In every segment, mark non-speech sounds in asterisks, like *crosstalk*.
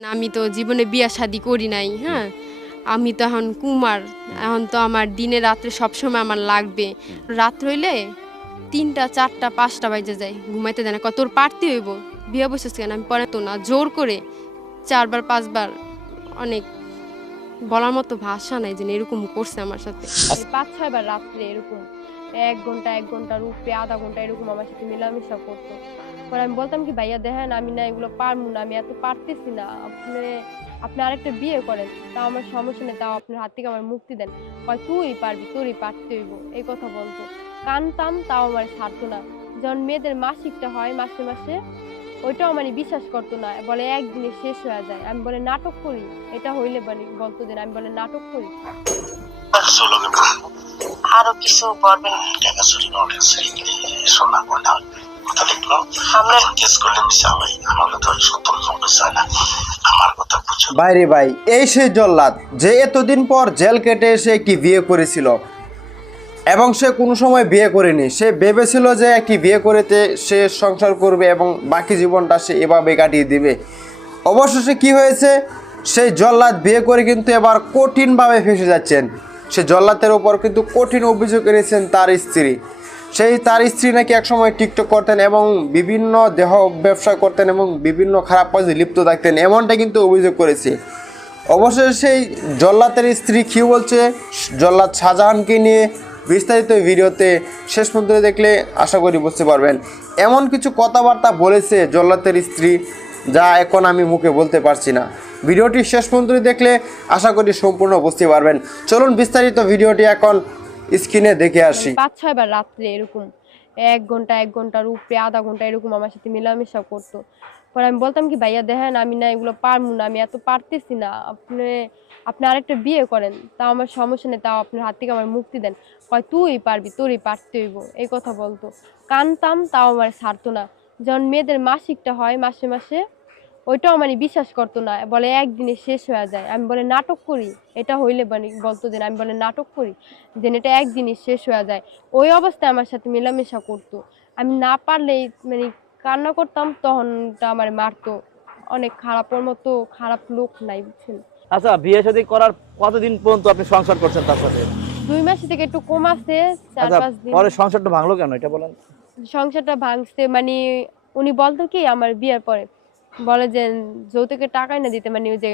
আমি তো জীবনে বিয়া শাদি করি নাই হ্যাঁ? আমি তো এখন কুমার এখন তো আমার দিনে রাত্রে সবসময় আমার লাগবে। রাত হইলে তিনটা চারটা পাঁচটা বাজে যায় ঘুমাইতে দেয় না। কত তোর পারতে হইব? বিয়ে বসেছ কেন? আমি পরে তো না। জোর করে চারবার পাঁচবার অনেক বলার মতো ভাষা নাই যে এরকম করছে আমার সাথে। পাঁচ ছয়বার রাত্রে এরকম। এক ঘণ্টা এক ঘণ্টার উপরে আধা ঘণ্টা এরকম আমার সাথে মেলামেশা করতো। পরে আমি বলতাম কি, ভাইয়া দেখেন আমি না এগুলো পারব না, আমি এত পারতেছি না। আপনি আপনি আরেকটা বিয়ে করেন তাও আমার সমস্যা নেই, তাও আপনার হাত থেকে আমার মুক্তি দেন। কয়, তুই পারবি, তোরই পারতে হইব। এই কথা বলতো। কানতাম, তাও আমার ছাড়তো না। যখন মেয়েদের মাসিকটা হয়, মাসে মাসে, ওইটাও মানে বিশ্বাস করতো না। বলে, একদিনে শেষ হয়ে যায়। আমি বলে, নাটক করি। এটা হইলে মানে বলতো যে আমি বলে, নাটক করি। সোলোকে আরও কিছু বলবেন? ভাই, আমার বাইরে ভাই, এই সেই জল্লাদ, যে এতদিন পর জেল কেটে এসে একটি বিয়ে করেছিল এবং সে কোনো সময় বিয়ে করেনি। সে ভেবেছিল যে একটি বিয়ে করেতে সে সংসার করবে এবং বাকি জীবনটা সে এভাবে কাটিয়ে দিবে। অবশেষে কি হয়েছে? সেই জল্লাদ বিয়ে করে কিন্তু এবার কঠিনভাবে ফেসে যাচ্ছেন। সে জল্লাদের ওপর কিন্তু কঠিন অভিযোগ এনেছেন তার স্ত্রী। সেই তার স্ত্রী নাকি একসময় টিকটক করতেন এবং বিভিন্ন দেহ ব্যবসা করতেন এবং বিভিন্ন খারাপ কাজে লিপ্ত থাকতেন, এমনটা কিন্তু অভিযোগ করেছে। অবশেষে সেই জল্লাতের স্ত্রী কী বলছে? জল্লাদ শাহজাহানকে নিয়ে বিস্তারিত ভিডিওতে শেষ পর্যন্ত দেখলে আশা করি বুঝতে পারবেন। এমন কিছু কথাবার্তা বলেছে জল্লাতের স্ত্রী যা এখন আমি মুখে বলতে পারছি না। ভিডিওটি শেষ পর্যন্ত দেখলে আশা করি সম্পূর্ণ বুঝতে পারবেন। চলুন বিস্তারিত ভিডিওটি এখন স্ক্রিনে দেখে আসি। পাঁচ, ছয়বার রাত্রে এরকম, এক ঘণ্টা, এক ঘণ্টার উপরে আধা ঘণ্টা এরকম আমার সাথে মেলামেশা করতো। পরে আমি বলতাম কি, ভাইয়া, দেখেন আমি না এগুলো পারব না, আমি এত পারতেছি না, আপনি আপনি আরেকটা বিয়ে করেন, তাও আমার সমস্যা নেই, তাও আপনার হাত থেকে আমার মুক্তি দেন। কয়, তুই পারবি, তোরই পারতে হইব। এই কথা বলতো। কানতাম, তাও আমার ছাড়তো না। যখন মেয়েদের মাসিকটা হয়, মাসে মাসে ওইটাও মানে বিশ্বাস করতো না। বলে একদিনে শেষ হয়ে যায়। আমি বলে নাটক করি। এটা হইলে মানে বলতো যে আমি বলে নাটক করি? যে এটা একদিনই শেষ হয়ে যায়। ওই অবস্থায় আমার সাথে মেলামেশা করতো। আমি না পারলেই মানে কান্না করতাম তখনটা আমার মারতো। অনেক খারাপের মতো খারাপ লোক নাই বুঝছেন? আচ্ছা বিয়ে শাদী করার কতদিন পর্যন্ত আপনি সংসার করছেন তার সাথে? দুই মাস থেকে একটু কম আছে চার আচ্ছা পাঁচ দিন। পরে সংসারটা ভাঙলো কেন? এটা বলেন। সংসারটা ভাঙছে মানে উনি বলতো কি আমার বিয়ের পরে। বলে যে যৌতুকের টাকাই না দিতে মানে ওই যে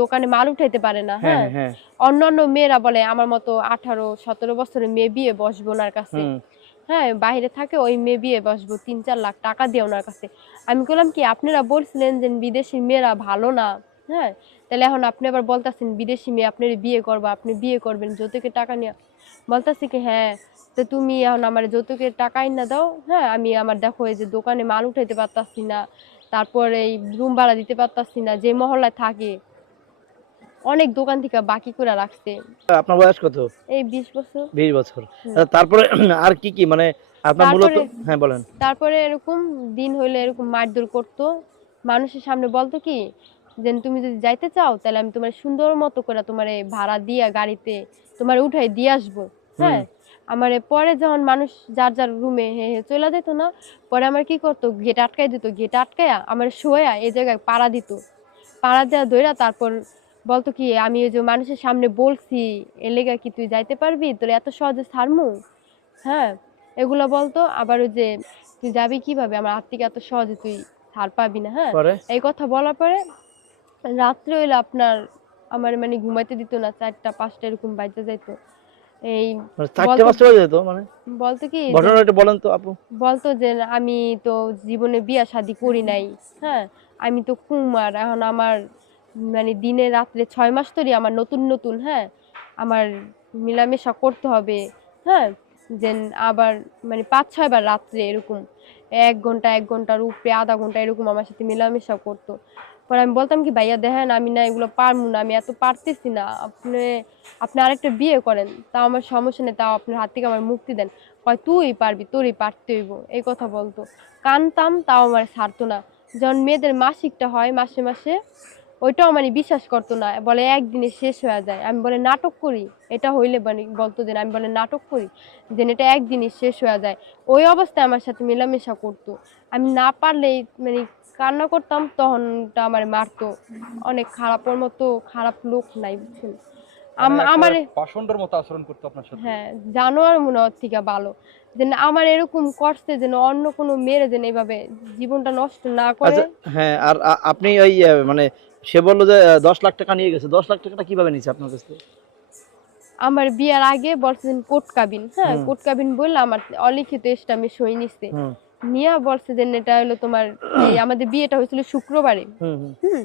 দোকানে মাল উঠাইতে পারে না হ্যাঁ হ্যাঁ? হ্যাঁ। অন্যান্য মেয়েরা বলে আমার মতো আঠারো সতেরো বছরের মেয়ে বিয়ে বসবো ওনার কাছে। হ্যাঁ বাইরে থাকে ওই মেয়ে বিয়ে বসবো তিন চার লাখ টাকা দিয়ে ওনার কাছে। আমি বললাম কি আপনারা বলছিলেন যে বিদেশি মেয়েরা ভালো না হ্যাঁ? তাহলে এখন আপনি আবার বলতেছেন বিদেশি মেয়ে আপনার বিয়ে করব আপনি বিয়ে করবেন যৌতুকের টাকা নিয়ে। বলতেছি কি হ্যাঁ তো তুমি এখন আমার যৌতুকের টাকা না দাও হ্যাঁ? আমি আমার দেখো এই যে দোকানে মাল উঠাইতে পারতাছি না তারপর এই রুম ভাড়া দিতে পারতাছি না যে মহল্লায় থাকে অনেক দোকান থেকে বাকি করে রাখছে। আপনার বয়স কত? এই বিশ বছর। বিশ বছর। তারপরে *clears throat* আর কি কি মানে আপনার মূলত হ্যাঁ বলেন। তারপরে এরকম দিন হইলে এরকম মারধর করতো। মানুষের সামনে বলতো কি যে তুমি যদি যাইতে চাও তাহলে আমি তোমার সুন্দর মতো করে তোমার ভাড়া দিয়া গাড়িতে তোমার উঠাই দিয়ে আসব। হ্যাঁ? আমার পরে যখন মানুষ যার যার রুমে চলে যেত না পরে আমার কি করতো? গেট আটকাই দিত গেট আটকায়া আমার শোয়া এই জায়গায় পাড়া দিত। পাড়া দেওয়া ধইরা তারপর বলতো কি আমি ওই যে মানুষের সামনে বলছি এ লেগা কি তুই যাইতে পারবি? তোর এত সহজে ছাড়মু? হ্যাঁ এগুলো বলতো। আবার ওই যে তুই যাবি কীভাবে? আমার হাত থেকে এত সহজে তুই ছাড় পাবি না। হ্যাঁ এই কথা বলার পরে রাত্রে হইলে আপনার আমার মানে ঘুমাইতে দিত না চারটা পাঁচটা এরকম বাইতে যাইতো। এই মানে চারটে পাঁচটা বাজে যেত মানে? বলতো কি যে- ঘটনা একটু বলেন তো আপু। বলতো যে আমি তো জীবনে বিয়া শাদি করি নাই হ্যাঁ? আমি তো কুমার এখন আমার মানে দিনে রাত্রে ছয় মাস ধরে আমার নতুন নতুন হ্যাঁ? আমার মেলামেশা করতে হবে হ্যাঁ? যে আবার মানে পাঁচ ছয়বার রাত্রে এরকম এক ঘণ্টা এক ঘণ্টার উপরে আধা ঘণ্টা এরকম আমার সাথে মেলামেশা করতো। পরে আমি বলতাম কি, ভাইয়া দেখেন আমি না এগুলো পারব না, আমি এত পারতেছি না। আপনি আপনি আরেকটা বিয়ে করেন, তাও আমার সমস্যা নেই, তাও আপনার হাত থেকে আমার মুক্তি দেন। কয়, তুই পারবি, তোরই পারতে হইব। এই কথা বলতো। কানতাম, তাও আমার ছাড়তো না। যখন মেয়েদের মাসিকটা হয়, মাসে মাসে, ওইটাও মানে বিশ্বাস করতো না। বলে, একদিনে শেষ হয়ে যায়। আমি বলে, নাটক করি। এটা হইলে মানে বলতো যে, আমি বলে, নাটক করি? যে এটা একদিনে শেষ হয়ে যায়। ওই অবস্থায় আমার সাথে মেলামেশা করতো। আমি না পারলেই মানে কান্না করতাম তখনটা আমার মারতো অনেক খারাপ ওর মতো খারাপ লোক নাই বুঝছেন? আমার পাষণ্ডের মতো আচরণ করতো আপনার সাথে? হ্যাঁ জানোয়ার মনে হওয়ার থেকে ভালো। যে না, আমার এরকম করছে যেন অন্য কোনো মেয়ের যেন এইভাবে জীবনটা নষ্ট না করে। আচ্ছা হ্যাঁ আর আপনি ওই মানে সে বলল যে দশ লাখ টাকা নিয়ে গেছে দশ লাখ টাকাটা কীভাবে নিয়েছে আপনার কাছ আমার বিয়ার আগে বলছেন কোট কাবিন। হ্যাঁ হুম। কোট কাবিন বললে আমার অলিখিত আমি সই নিচ্ছে নিয়া বলছে যে এটা হলো তোমার এই *coughs* আমাদের বিয়েটা হয়েছিল শুক্রবারে। হুম হুম। হুম।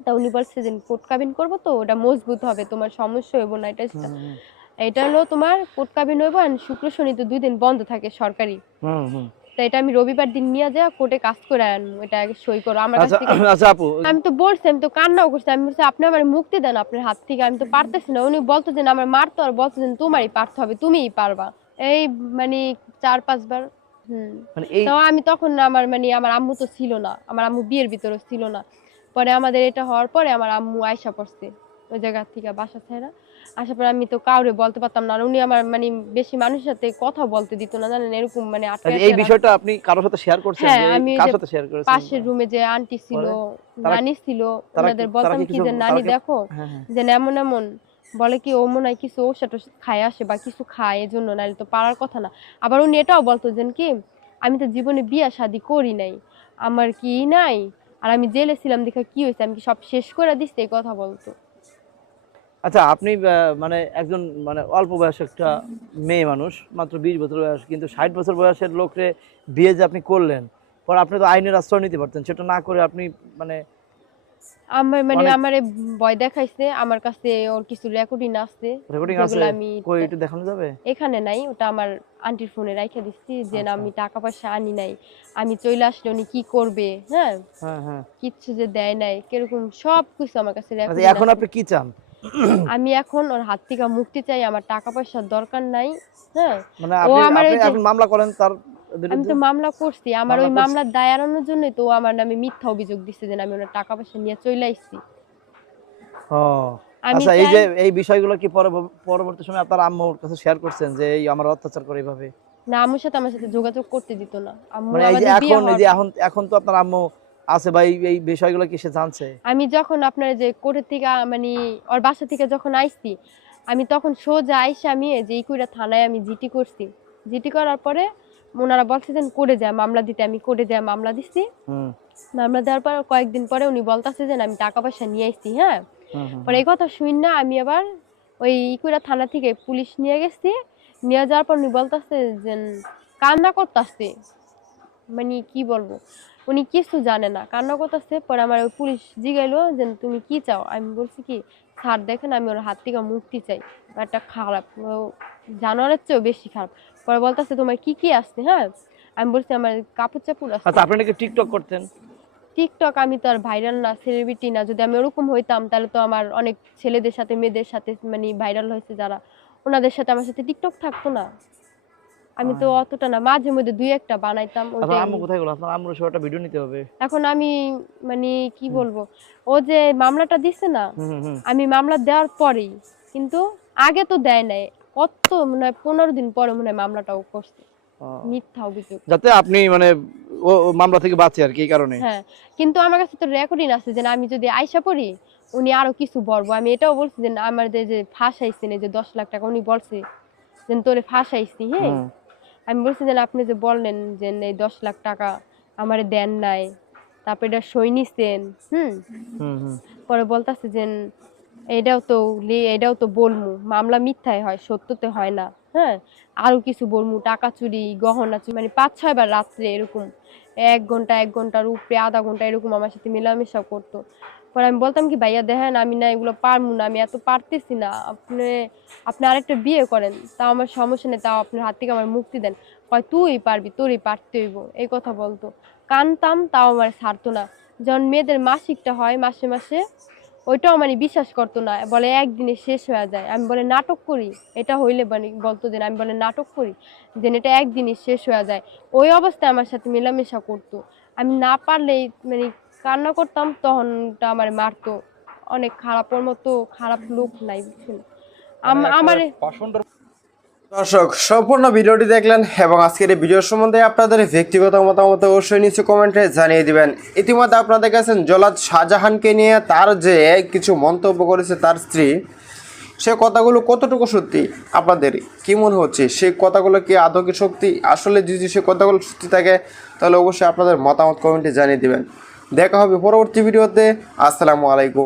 তা উনি বলছে যে কোট কাবিন করব তো ওটা মজবুত হবে তোমার সমস্যা হইব না এটা এটা হলো তোমার কোট কাবিন হইব আর শুক্র শনি তো দুই দিন বন্ধ থাকে সরকারি। হুম হুম। তা এটা আমি রবিবার দিন নিয়ে যা কোর্টে কাজ করে আনব এটা আগে সই করো। আমার কাছ আচ্ছা থেকে *clears throat* আচ্ছা আপু আমি তো বলছি আমি তো কান্নাও করছি আমি বলছি আপনি আমার মুক্তি দেন আপনার হাত থেকে আমি তো পারতেছি না। উনি বলতো যে আমার মারতো আর বলতো যে তোমারই পারতে হবে তুমিই পারবা। এই মানে চার পাঁচবার মানে এই তো আমি তখন আমার মানে আমার আম্মু তো ছিল না আমার আম্মু বিয়ের ভিতরে ছিল না। পরে আমাদের এটা হওয়ার পরে আমার আম্মু আয়সা পড়ছে ওই জায়গা থেকে বাসা ছেড়া আসার পরে আমি তো কাউরে বলতে পারতাম না আর উনি আমার মানে বেশি মানুষের সাথে কথা বলতে দিত না জানেন? এরকম মানে আটকে আচ্ছা, এই বিষয়টা আপনি কারোর সাথে শেয়ার করছেন? হ্যাঁ, আমি ওই কার যে সাথে শেয়ার করেছেন? পাশের রুমে যে আন্টি ছিল নানি ছিল ওনাদের বলতাম কি কি যে নানি দেখো হ্যাঁ হ্যাঁ। যে এমন এমন বলে কি ও মনে হয় কিছু ঔষধ টষধ খায় আসে বা কিছু খায়, এজন্য নাহলে তো পারার কথা না। আবার উনি এটাও বলতো যে কি, আমি তো জীবনে বিয়া শাদি করি নাই, আমার কি নাই? আর আমি জেলে ছিলাম দেখে কি হয়েছে? আমি কি সব শেষ করে দিচ্ছি এই কথা বলতো। আচ্ছা আপনি মানে একজন মানে অল্প বয়স একটা মেয়ে মানুষ, মাত্র বিশ বছর বয়স, কিন্তু ষাট বছর বয়সের লোকরে বিয়ে যে আপনি করলেন, পর আপনি তো আইনের আশ্রয় নিতে পারতেন, সেটা না করে আপনি মানে আমার মানে অনেক- আমারে ভয় দেখাইছে আমার কাছে ওর কিছু রেকর্ডিং আছে রেকর্ডিং আছে? আমি কই একটু দেখানো যাবে? এখানে নাই ওটা আমার আন্টির ফোনে রাইখা দিচ্ছি যে না আচ্ছা। আমি টাকা পয়সা আনি নাই আমি চলে আসলে উনি কি করবে হ্যাঁ? হ্যাঁ হ্যাঁ। কিচ্ছু যে দেয় নাই কীরকম সব কিছু আমার কাছে আচ্ছা এখন আপনি কি চান? আমি এখন ওর হাত থেকে মুক্তি চাই আমার টাকা পয়সার দরকার নাই হ্যাঁ? মানে আপনি আপনি মামলা করেন তার আমি তো মামলা করছি আমার ওই মামলা দায় এড়ানোর জন্যই তো আমার নামে মিথ্যা অভিযোগ দিচ্ছে যে আমি ওনার টাকা পয়সা নিয়ে চলে আসছি ও আমি আচ্ছা এই যে এই বিষয়গুলো কি পরবর্তী সময় আপনার আম্মুর কাছে শেয়ার করছেন যে এই আমার অত্যাচার করে এইভাবে? না আম্মুর সাথে আমার সাথে যোগাযোগ করতে দিত না। আম্মু মানে এই যে আমাদের এখন এই যে এখন এখন তো আপনার আম্মু আছে বা এই বিষয়গুলো কি সে জানছে? আমি যখন আপনার যে কোর্টের থেকে মানে ওর বাসা থেকে যখন আইছি আমি তখন সোজা আইসা আমি এই যে ইকুইরা থানায় আমি জিটি করছি। জিটি করার পরে ওনারা বলছে করে যায় মামলা দিতে আমি করে যায় মামলা হুম। মামলা দেওয়ার পর কয়েকদিন পরে উনি বলতেছে যে আমি টাকা পয়সা নিয়ে আসছি হ্যাঁ? পরে এই কথা শুন না আমি আবার ওই ইকুইরা থানা থেকে পুলিশ নিয়ে গেছি। নিয়ে যাওয়ার পর উনি বলতেছে যে কান্না করতেছে। মানে কি বলব? উনি কিছু জানে না। কান্না করতেছে পরে আমার ওই পুলিশ জিগাইলো যে তুমি কি চাও? আমি বলছি কি স্যার দেখেন আমি ওর হাত থেকে মুক্তি চাই। একটা খারাপ। জানোয়ারের চেয়েও বেশি খারাপ। পরে বলতেছে তোমার কি কি আসছে হ্যাঁ আমি বলছি আমার কাপড় চাপড় আছে। আচ্ছা আপনি নাকি টিকটক করতেন? টিকটক আমি তো আর ভাইরাল না সেলিব্রিটি না। যদি আমি ওরকম হইতাম তাহলে তো আমার অনেক ছেলেদের সাথে মেয়েদের সাথে মানে ভাইরাল হয়েছে যারা। ওনাদের সাথে আমার সাথে টিকটক থাকতো না। আমি তো অতটা না মাঝে মধ্যে দুই একটা বানাইতাম আপনার আম্মু কোথায় গেল? আপনার আম্মুর সহ ভিডিও নিতে হবে। এখন আমি মানে কি বলব ও যে মামলাটা দিছে না আমি মামলা দেওয়ার পরেই কিন্তু আগে তো দেয় নাই। কত মনে পনেরো দিন পরে মনে হয় মামলাটাও করছে। মিথ্যা অভিযোগ। যাতে আপনি মানে ও ও মামলা থেকে বাঁচে আর কি এই কারণে। হ্যাঁ কিন্তু আমার কাছে তো রেকর্ডিং আছে যে আমি যদি আয়সা পড়ি উনি আরও কিছু বলব। আমি এটাও বলছি যে আমার যে ফাঁসাইছেন যে দশ লাখ টাকা উনি বলছে যে তোরে ফাঁসাইছি হ্যাঁ? আমি বলছি যে আপনি যে বললেন যে এই দশ লাখ টাকা আমার দেন নাই তারপরে এটা সই নিছেন হুম। পরে বলতাছে যে এটাও তো এটাও তো বলমু, মামলা মিথ্যায় হয়, সত্যতে হয় না হ্যাঁ? আরও কিছু বলমু, টাকা চুরি, গহনা চুরি মানে পাঁচ ছয় বার রাত্রে এরকম, এক ঘণ্টা, এক ঘণ্টার উপরে, আধা ঘণ্টা এরকম আমার সাথে মেলামেশা করতো। পরে আমি বলতাম কি, ভাইয়া দেখেন, আমি না এগুলো পারব না, আমি এত পারতেছি না, আপনি আপনি আরেকটা বিয়ে করেন, তাও আমার সমস্যা নেই, তাও আপনার হাত থেকে আমার মুক্তি দেন। কয়, তুই পারবি, তোরই পারতে হইব। এই কথা বলতো। কানতাম, তাও আমার ছাড়তো না। যখন মেয়েদের মাসিকটা হয়, মাসে মাসে ওইটাও মানে বিশ্বাস করতো না। বলে একদিনে শেষ হয়ে যায়। আমি বলে নাটক করি। এটা হইলে মানে বলতো যে আমি বলে নাটক করি? যে এটা একদিনে শেষ হয়ে যায়। ওই অবস্থায় আমার সাথে মেলামেশা করতো। আমি না পারলে মানে কান্না করতাম তখনটা আমার মারতো। অনেক খারাপের মতো খারাপ লোক নাই বুঝছেন? আম- আমার দর্শক, সম্পূর্ণ ভিডিওটি দেখলেন এবং আজকের এই ভিডিও সম্বন্ধে আপনাদের ব্যক্তিগত মতামত অবশ্যই নিচে কমেন্টে জানিয়ে দিবেন। ইতিমধ্যে আপনারা দেখেছেন জলাদ শাহজাহানকে নিয়ে তার যে কিছু মন্তব্য করেছে তার স্ত্রী, সে কথাগুলো কতটুকু সত্যি, আপনাদের কি মনে হচ্ছে? সেই কথাগুলো কি আদৌ কি সত্যি? আসলে যদি সে কথাগুলো সত্যি থাকে, তাহলে অবশ্যই আপনাদের মতামত কমেন্টে জানিয়ে দিবেন। দেখা হবে পরবর্তী ভিডিওতে। আসসালামু আলাইকুম।